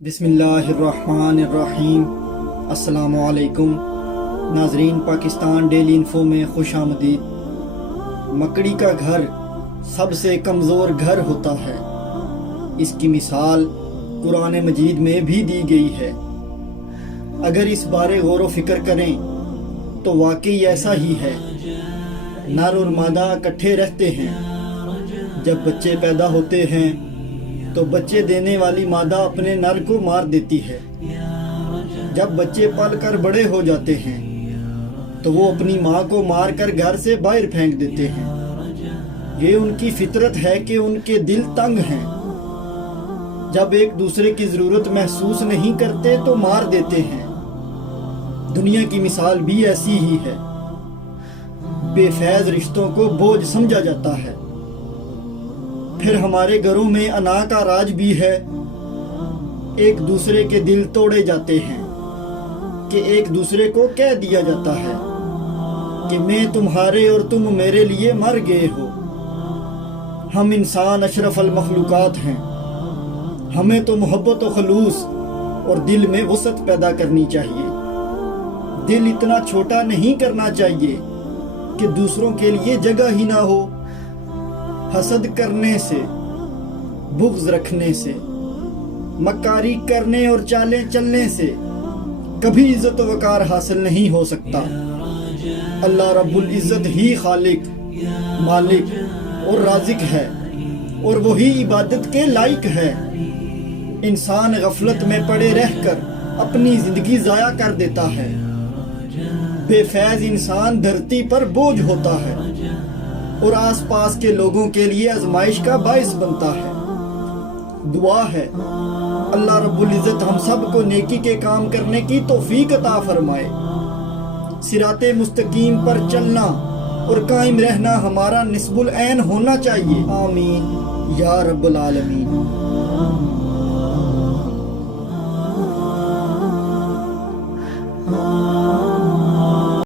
بسم اللہ الرحمن الرحیم۔ السلام علیکم ناظرین، پاکستان ڈیلی انفو میں خوش آمدید۔ مکڑی کا گھر سب سے کمزور گھر ہوتا ہے، اس کی مثال قرآن مجید میں بھی دی گئی ہے۔ اگر اس بارے غور و فکر کریں تو واقعی ایسا ہی ہے۔ نر اور مادہ اکٹھے رہتے ہیں۔ جب بچے پیدا ہوتے ہیں تو بچے دینے والی مادہ اپنے نر کو مار دیتی ہے۔ جب بچے پل کر بڑے ہو جاتے ہیں تو وہ اپنی ماں کو مار کر گھر سے باہر پھینک دیتے ہیں۔ یہ ان کی فطرت ہے کہ ان کے دل تنگ ہیں۔ جب ایک دوسرے کی ضرورت محسوس نہیں کرتے تو مار دیتے ہیں۔ دنیا کی مثال بھی ایسی ہی ہے۔ بے فیض رشتوں کو بوجھ سمجھا جاتا ہے۔ پھر ہمارے گھروں میں انا کا راج بھی ہے۔ ایک دوسرے کے دل توڑے جاتے ہیں کہ ایک دوسرے کو کہہ دیا جاتا ہے کہ میں تمہارے اور تم میرے لیے مر گئے ہو۔ ہم انسان اشرف المخلوقات ہیں۔ ہمیں تو محبت و خلوص اور دل میں وسعت پیدا کرنی چاہیے۔ دل اتنا چھوٹا نہیں کرنا چاہیے کہ دوسروں کے لیے جگہ ہی نہ ہو۔ حسد کرنے سے، بغض رکھنے سے، مکاری کرنے اور چالیں چلنے سے کبھی عزت و وقار حاصل نہیں ہو سکتا۔ اللہ رب العزت ہی خالق، مالک اور رازق ہے، اور وہی عبادت کے لائق ہے۔ انسان غفلت میں پڑے رہ کر اپنی زندگی ضائع کر دیتا ہے۔ بے فیض انسان دھرتی پر بوجھ ہوتا ہے اور آس پاس کے لوگوں کے لیے آزمائش کا باعث بنتا ہے۔ دعا ہے اللہ رب العزت ہم سب کو نیکی کے کام کرنے کی توفیق عطا فرمائے۔ صراط مستقیم پر چلنا اور قائم رہنا ہمارا نصب العین ہونا چاہیے۔ آمین یا رب العالمین۔